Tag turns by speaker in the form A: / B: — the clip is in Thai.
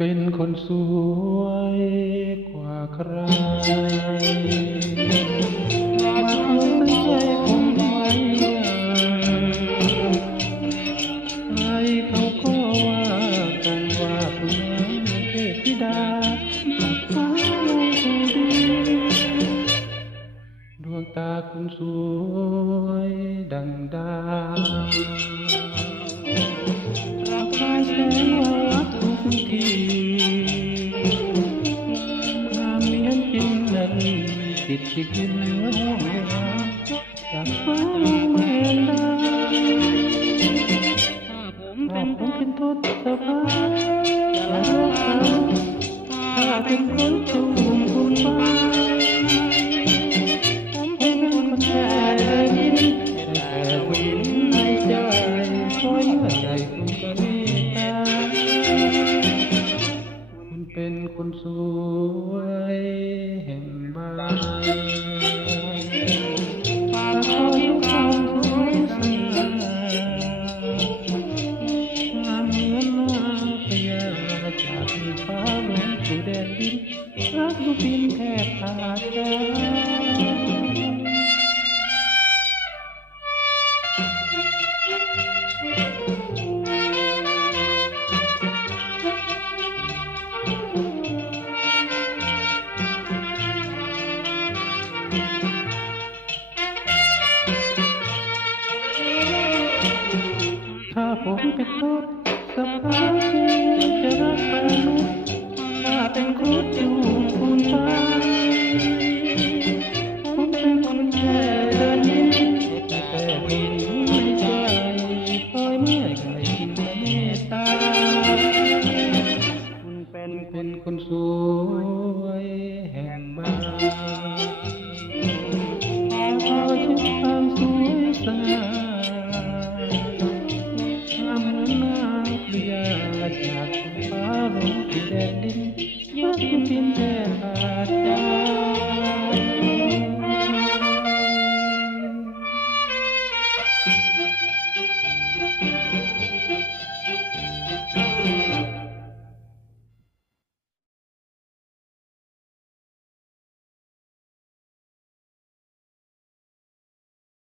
A: ป็นคนสวยกว่าใครมาเอาใจผมไว้ใครเขาก็ว่ากันว่าคุณนั้นเทพธิดาฟ้าลงสูดินดวงตาคุณสวยดังดาว ติดที่กินเนื้อห้องเวลาจากฟ้าลงมาเห็นได้ถ้าผมถ้าเป็นผมเป็นทศพาจะรักเขาถ้าเป็นคนจู วยแห่งบ้านฝาคอยความสวยสง่ามเหมือนนาพญาจากฟ้าลงสู่แดนดินรักลูกบินแทบขาดใจ ผมเป็นรถสภาพจะรักมนุษย์ถ้าเป็นครูจูงคุณไปผมเป็นคนแค่เดินยิ้มแต่วินไม่ใจคอยเมื่อยใครกินเมตตา คุณเป็นคนคนสวยแห่งบ้าน Yeah.